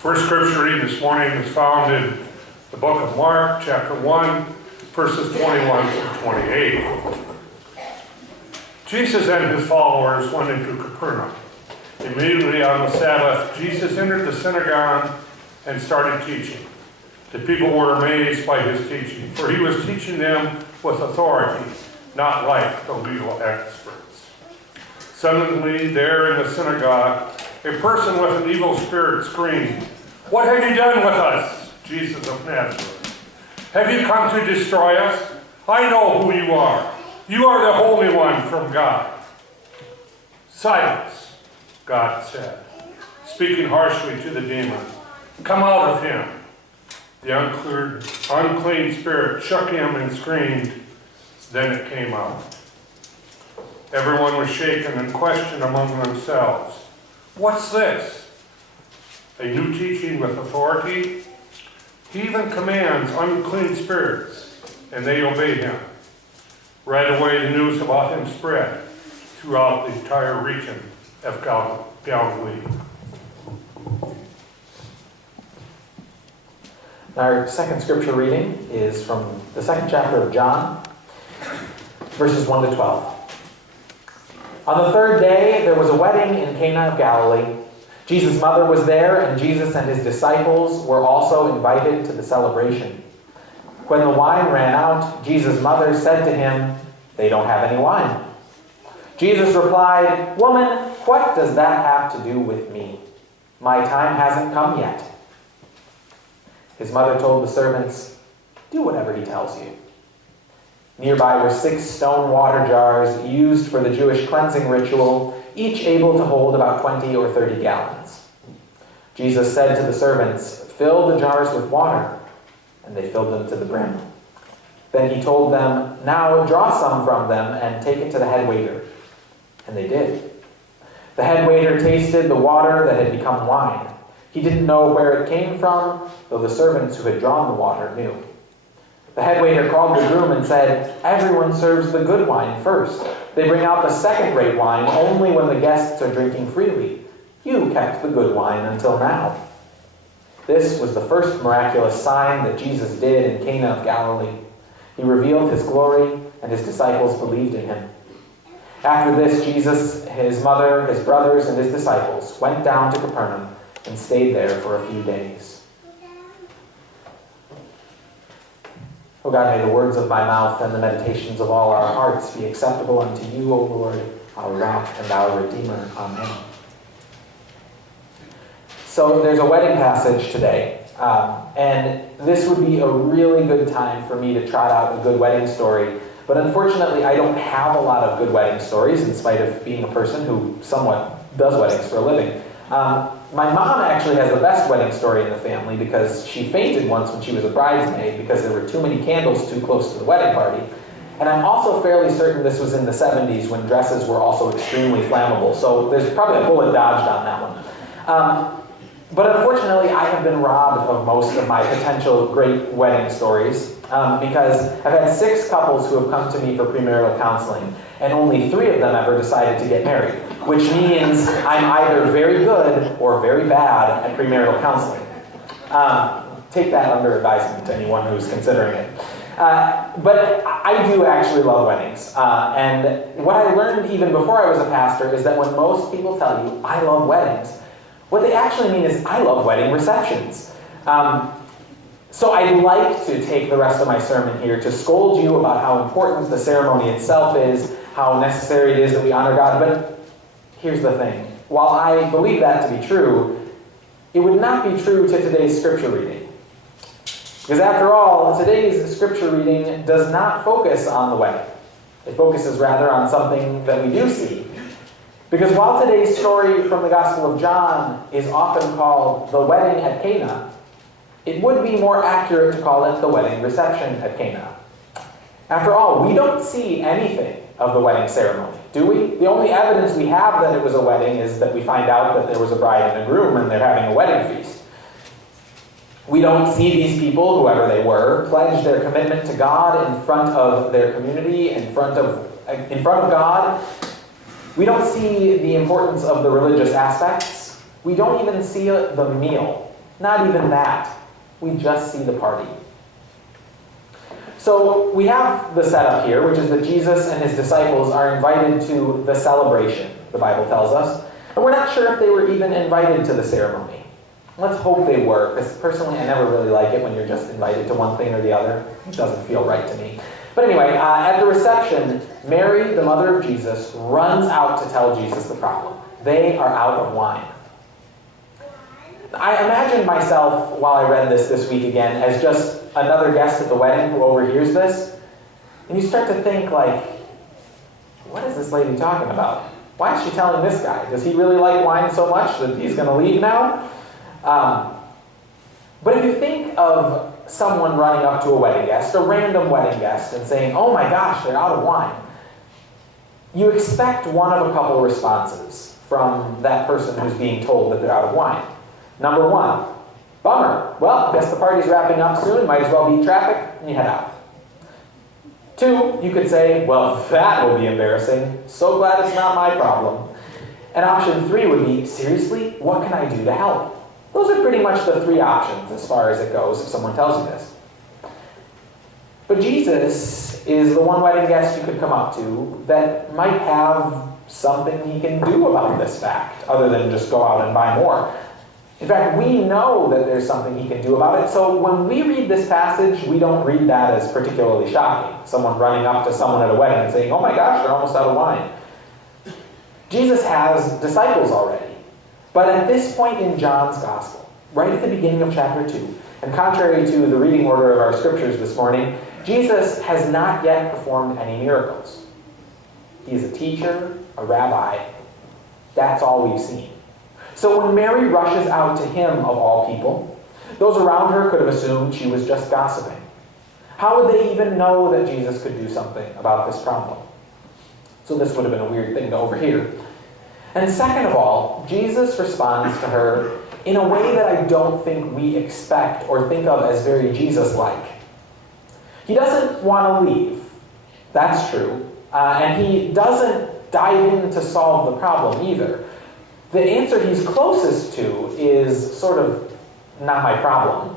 First scripture reading this morning is found in the book of Mark, chapter 1, verses 21 through 28. Jesus and his followers went into Capernaum. Immediately on the Sabbath, Jesus entered the synagogue and started teaching. The people were amazed by his teaching, for he was teaching them with authority, not like the legal experts. Suddenly, there in the synagogue, a person with an evil spirit screamed, "What have you done with us, Jesus of Nazareth? Have you come to destroy us? I know who you are. You are the Holy One from God." "Silence," God said, speaking harshly to the demon. "Come out of him." The unclean spirit shook him and screamed. Then it came out. Everyone was shaken and questioned among themselves, "What's this? A new teaching with authority? He even commands unclean spirits, and they obey him." Right away, the news about him spread throughout the entire region of Galilee. Our second scripture reading is from the second chapter of John, verses 1 to 12. On the third day, there was a wedding in Cana of Galilee. Jesus' mother was there, and Jesus and his disciples were also invited to the celebration. When the wine ran out, Jesus' mother said to him, "They don't have any wine." Jesus replied, "Woman, what does that have to do with me? My time hasn't come yet." His mother told the servants, "Do whatever he tells you." Nearby were 6 stone water jars used for the Jewish cleansing ritual, each able to hold about 20 or 30 gallons. Jesus said to the servants, "Fill the jars with water," and they filled them to the brim. Then he told them, "Now draw some from them and take it to the head waiter." And they did. The head waiter tasted the water that had become wine. He didn't know where it came from, though the servants who had drawn the water knew. The head waiter called the groom and said, "Everyone serves the good wine first. They bring out the second-rate wine only when the guests are drinking freely. You kept the good wine until now." This was the first miraculous sign that Jesus did in Cana of Galilee. He revealed his glory, and his disciples believed in him. After this, Jesus, his mother, his brothers, and his disciples went down to Capernaum and stayed there for a few days. O God, may the words of my mouth and the meditations of all our hearts be acceptable unto you, O Lord, our rock and our Redeemer. Amen. So there's a wedding passage today, and this would be a really good time for me to trot out a good wedding story. But unfortunately, I don't have a lot of good wedding stories, in spite of being a person who somewhat does weddings for a living. My mom actually has the best wedding story in the family because she fainted once when she was a bridesmaid because there were too many candles too close to the wedding party. And I'm also fairly certain this was in the 70s when dresses were also extremely flammable. So there's probably a bullet dodged on that one. But unfortunately, I have been robbed of most of my potential great wedding stories because I've had 6 couples who have come to me for premarital counseling, and only 3 of them ever decided to get married, which means I'm either very good or very bad at premarital counseling. Take that under advisement to anyone who's considering it. But I do actually love weddings. And what I learned even before I was a pastor is that when most people tell you, "I love weddings," what they actually mean is, "I love wedding receptions." So I'd like to take the rest of my sermon here to scold you about how important the ceremony itself is, how necessary it is that we honor God. But here's the thing. While I believe that to be true, it would not be true to today's scripture reading. Because after all, today's scripture reading does not focus on the wedding. It focuses rather on something that we do see. Because while today's story from the Gospel of John is often called the wedding at Cana, it would be more accurate to call it the wedding reception at Cana. After all, we don't see anything of the wedding ceremony, do we? The only evidence we have that it was a wedding is that we find out that there was a bride and a groom and they're having a wedding feast. We don't see these people, whoever they were, pledge their commitment to God in front of their community, in front of God. We don't see the importance of the religious aspects. We don't even see the meal. Not even that. We just see the party. So we have the setup here, which is that Jesus and his disciples are invited to the celebration, the Bible tells us. And we're not sure if they were even invited to the ceremony. Let's hope they were, because personally I never really like it when you're just invited to one thing or the other. It doesn't feel right to me. But anyway, at the reception, Mary, the mother of Jesus, runs out to tell Jesus the problem. They are out of wine. I imagined myself, while I read this week again, as just another guest at the wedding who overhears this. And you start to think, like, what is this lady talking about? Why is she telling this guy? Does he really like wine so much that he's going to leave now? But if you think of someone running up to a wedding guest, a random wedding guest, and saying, oh my gosh, they're out of wine, you expect one of a couple of responses from that person who's being told that they're out of wine. Number one, bummer. Well, guess the party's wrapping up soon. Might as well beat traffic, and you head out. Two, you could say, well, that will be embarrassing. So glad it's not my problem. And option three would be, seriously, what can I do to help? Those are pretty much the three options as far as it goes if someone tells you this. But Jesus is the one wedding guest you could come up to that might have something he can do about this fact, other than just go out and buy more. In fact, we know that there's something he can do about it, so when we read this passage, we don't read that as particularly shocking. Someone running up to someone at a wedding and saying, oh my gosh, they're almost out of wine. Jesus has disciples already. But at this point in John's Gospel, right at the beginning of chapter 2, and contrary to the reading order of our scriptures this morning, Jesus has not yet performed any miracles. He is a teacher, a rabbi. That's all we've seen. So when Mary rushes out to him, of all people, those around her could have assumed she was just gossiping. How would they even know that Jesus could do something about this problem? So this would have been a weird thing to overhear. And second of all, Jesus responds to her in a way that I don't think we expect or think of as very Jesus-like. He doesn't want to leave. That's true. And he doesn't dive in to solve the problem either. The answer he's closest to is sort of not my problem.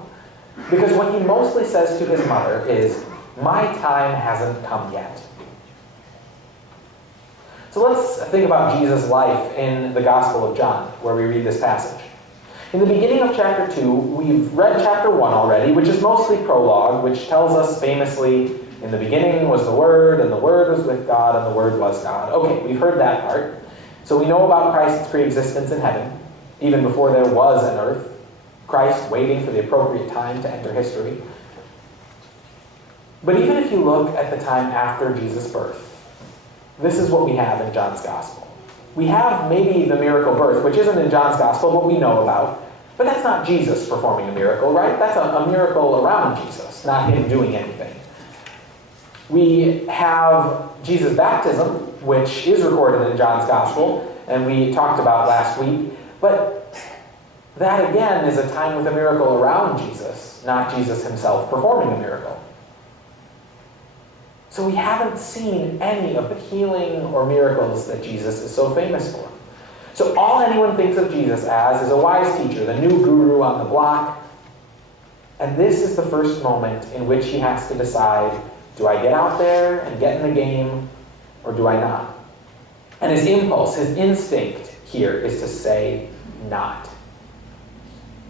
Because what he mostly says to his mother is, my time hasn't come yet. So let's think about Jesus' life in the Gospel of John, where we read this passage. In the beginning of chapter 2, we've read chapter 1 already, which is mostly prologue, which tells us famously, in the beginning was the Word, and the Word was with God, and the Word was God. Okay, we've heard that part. So we know about Christ's pre-existence in heaven, even before there was an earth. Christ waiting for the appropriate time to enter history. But even if you look at the time after Jesus' birth, this is what we have in John's Gospel. We have maybe the miracle birth, which isn't in John's Gospel, but we know about. But that's not Jesus performing a miracle, right? That's a miracle around Jesus, not him doing anything. We have Jesus' baptism, which is recorded in John's Gospel, and we talked about last week. But that, again, is a time with a miracle around Jesus, not Jesus himself performing a miracle. So we haven't seen any of the healing or miracles that Jesus is so famous for. So all anyone thinks of Jesus as is a wise teacher, the new guru on the block. And this is the first moment in which he has to decide, do I get out there and get in the game, or do I not? And his impulse, his instinct here is to say not.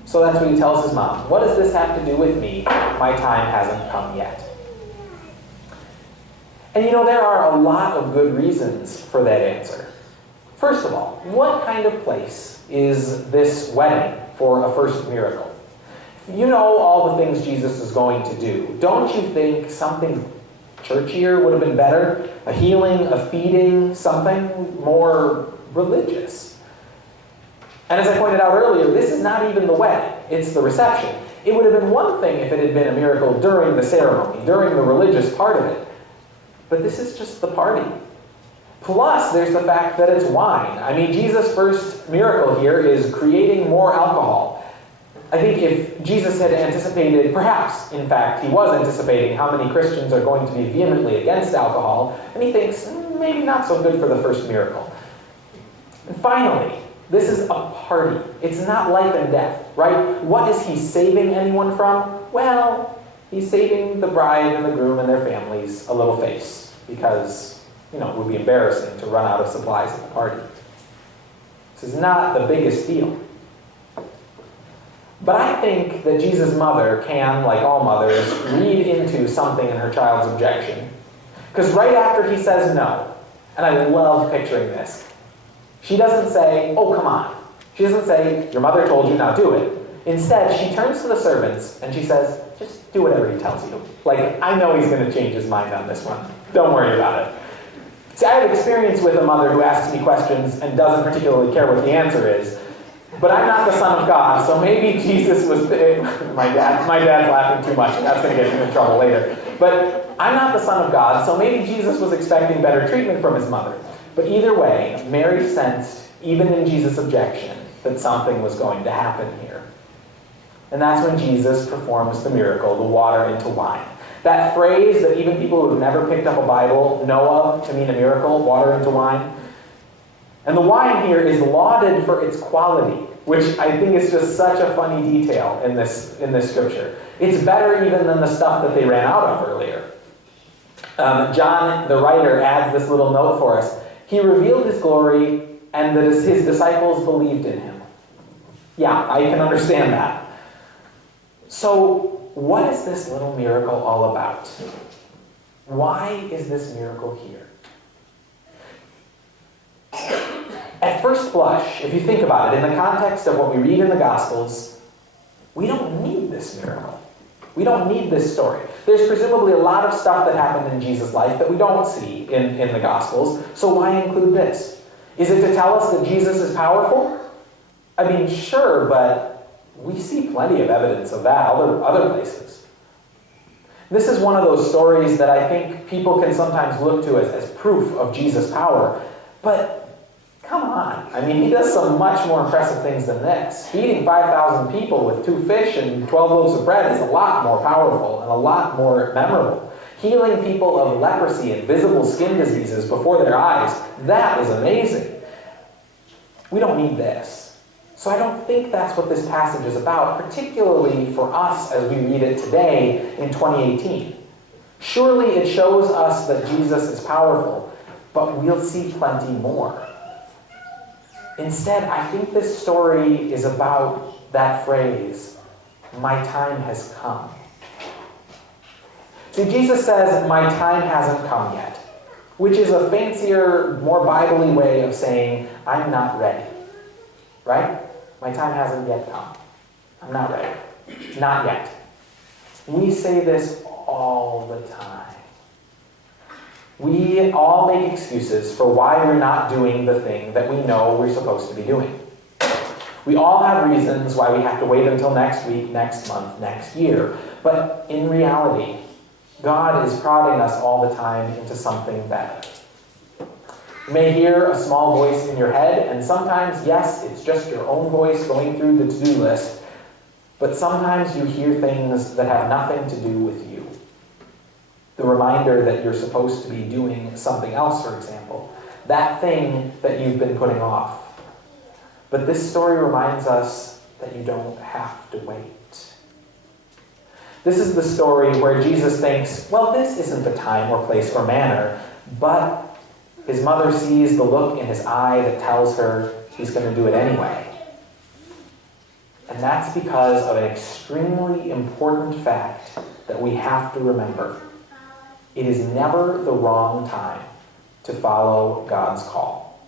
So that's what he tells his mom. What does this have to do with me? My time hasn't come yet. And you know, there are a lot of good reasons for that answer. First of all, what kind of place is this wedding for a first miracle? You know all the things Jesus is going to do. Don't you think something churchier would have been better? A healing, a feeding, something more religious. And as I pointed out earlier, this is not even the wedding. It's the reception. It would have been one thing if it had been a miracle during the ceremony, during the religious part of it. But this is just the party. Plus, there's the fact that it's wine. I mean, Jesus' first miracle here is creating more alcohol. I think if Jesus had anticipated, perhaps, in fact, he was anticipating how many Christians are going to be vehemently against alcohol, and he thinks, maybe not so good for the first miracle. And finally, This is a party. It's not life and death, right? What is he saving anyone from? Well, he's saving the bride and the groom and their families a little face because, it would be embarrassing to run out of supplies at the party. This is not the biggest deal. But I think that Jesus' mother can, like all mothers, read into something in her child's objection. Because right after he says no, and I love picturing this, she doesn't say, oh, come on. She doesn't say, your mother told you, now do it. Instead, she turns to the servants and she says, just do whatever he tells you. Like, I know he's going to change his mind on this one. Don't worry about it. See, I have experience with a mother who asks me questions and doesn't particularly care what the answer is. But I'm not the Son of God, so maybe Jesus was... my dad's laughing too much, and that's going to get him in trouble later. But I'm not the Son of God, so maybe Jesus was expecting better treatment from his mother. But either way, Mary sensed, even in Jesus' objection, that something was going to happen here. And that's when Jesus performs the miracle, the water into wine. That phrase that even people who've never picked up a Bible know of to mean a miracle, water into wine. And the wine here is lauded for its quality, which I think is just such a funny detail in this scripture. It's better even than the stuff that they ran out of earlier. John, the writer, adds this little note for us. He revealed his glory, and that his disciples believed in him. Yeah, I can understand that. So, what is this little miracle all about? Why is this miracle here? At first blush, if you think about it, in the context of what we read in the Gospels, we don't need this miracle. We don't need this story. There's presumably a lot of stuff that happened in Jesus' life that we don't see in the Gospels, so why include this? Is it to tell us that Jesus is powerful? I mean, sure, but we see plenty of evidence of that other places. This is one of those stories that I think people can sometimes look to as proof of Jesus' power, but come on. I mean, he does some much more impressive things than this. Feeding 5,000 people with 2 fish and 12 loaves of bread is a lot more powerful and a lot more memorable. Healing people of leprosy and visible skin diseases before their eyes, that is amazing. We don't need this. So I don't think that's what this passage is about, particularly for us as we read it today in 2018. Surely it shows us that Jesus is powerful, but we'll see plenty more. Instead, I think this story is about that phrase, my time has come. See, Jesus says, my time hasn't come yet, which is a fancier, more Bible-y way of saying, I'm not ready. Right? My time hasn't yet come. I'm not ready. Not yet. We say this all the time. We all make excuses for why we're not doing the thing that we know we're supposed to be doing. We all have reasons why we have to wait until next week, next month, next year. But in reality, God is prodding us all the time into something better. You may hear a small voice in your head, and sometimes, yes, it's just your own voice going through the to-do list, but sometimes you hear things that have nothing to do with you. The reminder that you're supposed to be doing something else, for example. That thing that you've been putting off. But this story reminds us that you don't have to wait. This is the story where Jesus thinks, well, this isn't the time or place or manner, but his mother sees the look in his eye that tells her he's going to do it anyway. And that's because of an extremely important fact that we have to remember. It is never the wrong time to follow God's call.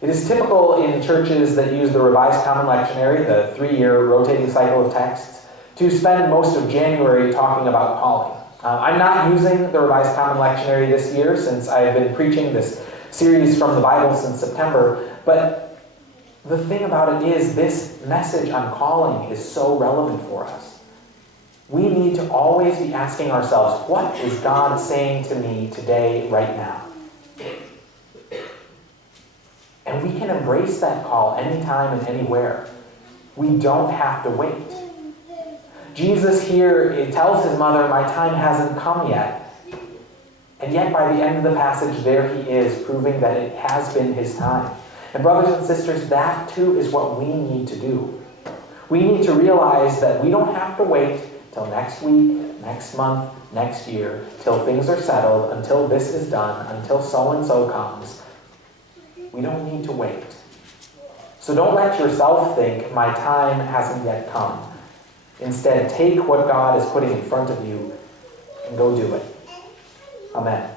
It is typical in churches that use the Revised Common Lectionary, the 3-year rotating cycle of texts, to spend most of January talking about calling. I'm not using the Revised Common Lectionary this year since I've been preaching this series from the Bible since September, but the thing about it is this message on calling is so relevant for us. We need to always be asking ourselves, what is God saying to me today, right now? And we can embrace that call anytime and anywhere. We don't have to wait. Jesus here tells his mother, my time hasn't come yet. And yet by the end of the passage, there he is, proving that it has been his time. And brothers and sisters, that too is what we need to do. We need to realize that we don't have to wait till next week, next month, next year, till things are settled, until this is done, until so-and-so comes. We don't need to wait. So don't let yourself think, my time hasn't yet come. Instead, take what God is putting in front of you and go do it. Amen.